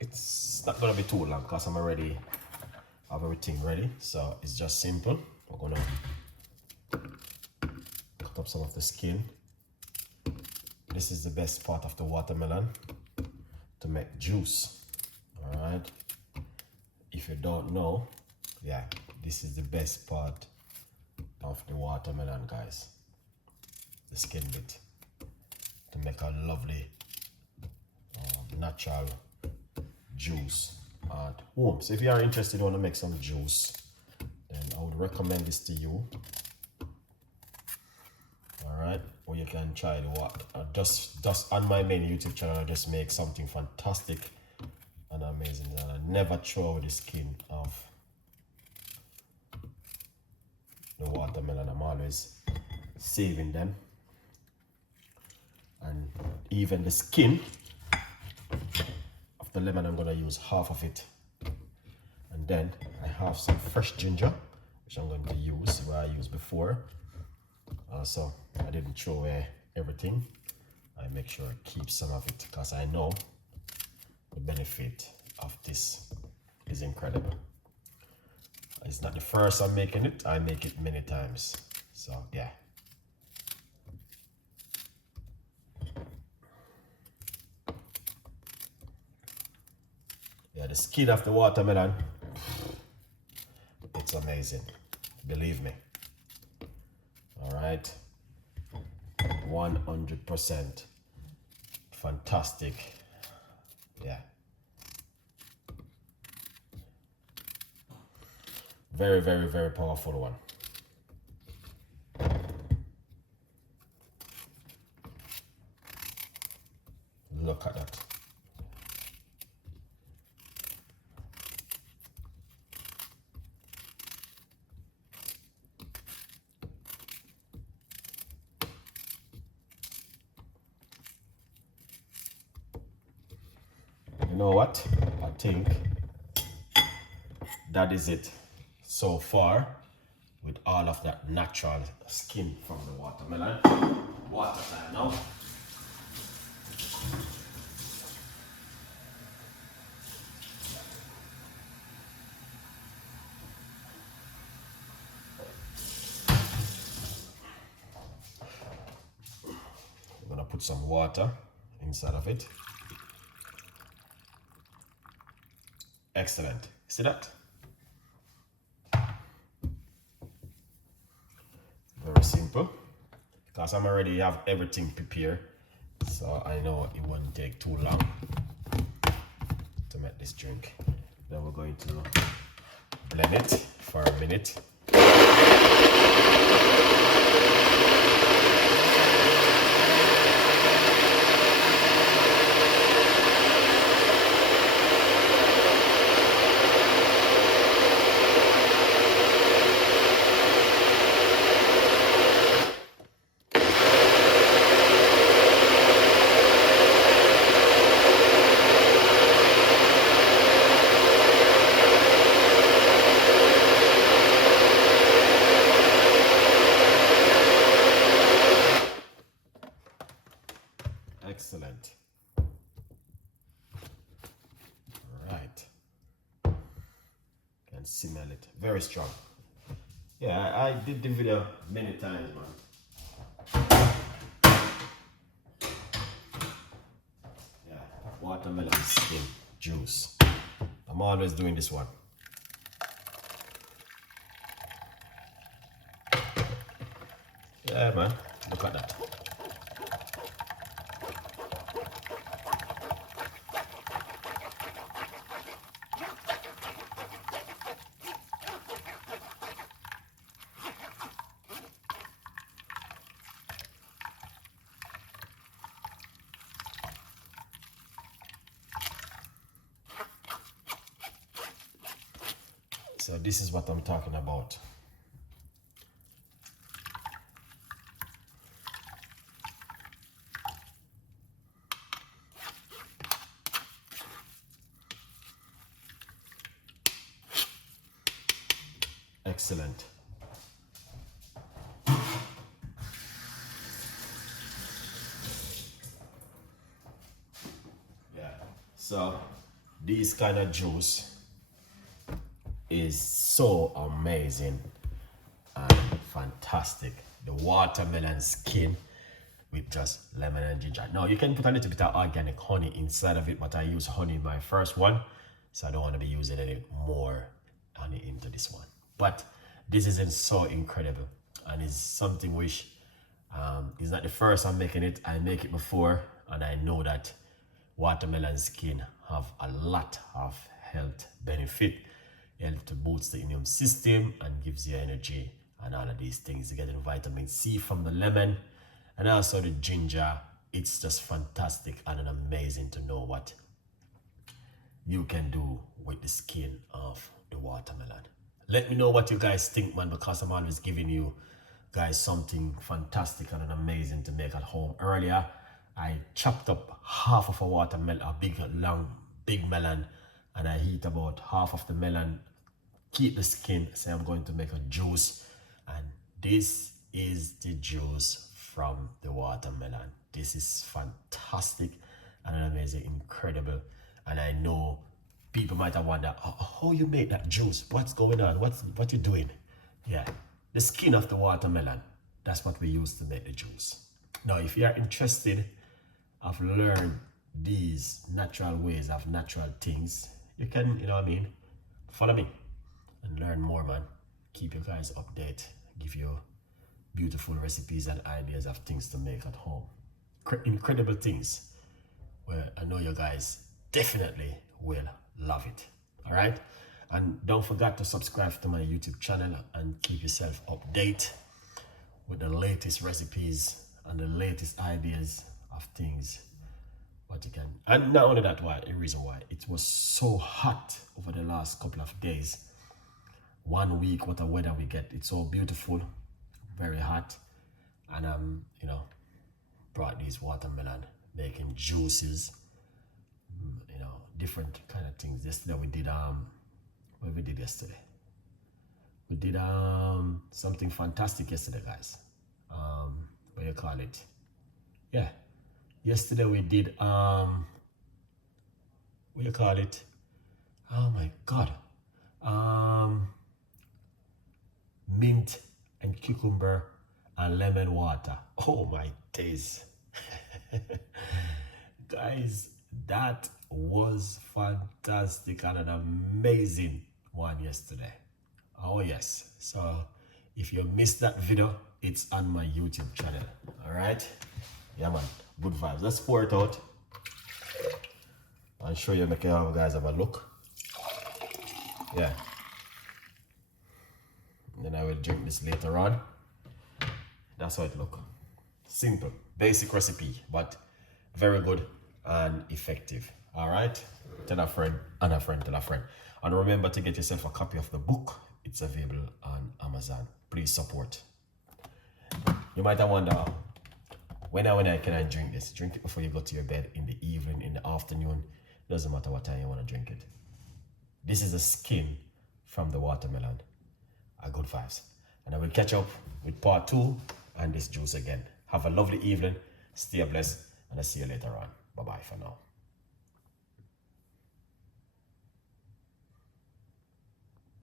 it's not gonna be too long because I'm already have everything ready. So it's just simple. We're gonna cut up some of the skin. This is the best part of the watermelon to make juice. All right. If you don't know, yeah, this is the best part of the watermelon, guys. The skin bit to make a lovely natural juice at home. So if you are interested, want to make some juice, then I would recommend this to you. All right, or you can try the what just on my main YouTube channel. I just make something fantastic and amazing, and I never throw away the skin of the watermelon. I'm always saving them, and even the skin of the lemon, I'm gonna use half of it, and then I have some fresh ginger which I'm going to use where I used before. So I didn't throw away everything. I make sure I keep some of it because I know the benefit of this is incredible. It's not the first I'm making it. I make it many times. So yeah. Yeah, the skin of the watermelon, it's amazing. Believe me. All right. 100% fantastic. Yeah. Very, very, very powerful one. Look at that. You know what? I think that is it so far with all of that natural skin from the watermelon. Water time now. I'm gonna put some water inside of it. Excellent. See that? Very simple. Because I'm already have everything prepared, so I know it wouldn't take too long to make this drink. Then we're going to blend it for a minute. Excellent. All right. Can smell it. Very strong. Yeah, I did the video many times, man. Yeah, watermelon skin juice. I'm always doing this one. Yeah, man. Look at that. So this is what I'm talking about. Excellent. Yeah. So this kind of juice is so amazing and fantastic. The watermelon skin with just lemon and ginger. Now you can put a little bit of organic honey inside of it, but I use honey in my first one, so I don't want to be using any more honey into this one. But this is so incredible, and it's something which is not the first I'm making it. I make it before, and I know that watermelon skin have a lot of health benefit. Help to boost the immune system and gives you energy and all of these things. You get vitamin C from the lemon and also the ginger. It's just fantastic and amazing to know what you can do with the skin of the watermelon. Let me know what you guys think, man, because I'm always giving you guys something fantastic and amazing to make at home. Earlier, I chopped up half of a watermelon, a big melon, and I heat about half of the melon, keep the skin. Say I'm going to make a juice, and this is the juice from the watermelon. This is fantastic and amazing, incredible. And I know people might have wondered, how you make that juice? What's going on? What you doing? Yeah, the skin of the watermelon, that's what we use to make the juice. Now, if you are interested of learn these natural ways of natural things, you can, follow me and learn more, man. Keep you guys updated, give you beautiful recipes and ideas of things to make at home. Incredible things where I know you guys definitely will love it. All right, and don't forget to subscribe to my YouTube channel and keep yourself updated with the latest recipes and the latest ideas of things what you can. And not only that, the reason why it was so hot over the last couple of days, 1 week, what a weather we get. It's so beautiful, very hot, and brought these watermelon, making juices, different kind of things. Yesterday we did what we did yesterday? We did something fantastic yesterday, guys. What do you call it? Yeah, yesterday we did what do you call it? Oh my god. Mint and cucumber and lemon water. Oh my days. Guys, that was fantastic and an amazing one yesterday. Oh yes. So if you missed that video, it's on my YouTube channel. All right. Yeah, man. Good vibes. Let's pour it out. I'll show you, make you guys have a look. Yeah. And then I will drink this later on. That's how it look. Simple, basic recipe, but very good and effective. All right. Tell a friend and a friend tell a friend. And remember to get yourself a copy of the book. It's available on Amazon. Please support. You might have wondered, when can I drink this? Drink it before you go to your bed, in the evening, in the afternoon. Doesn't matter what time you want to drink it. This is the skin from the watermelon. A good vibes. And I will catch up with part 2 and this juice again. Have a lovely evening. Stay blessed. And I'll see you later on. Bye-bye for now.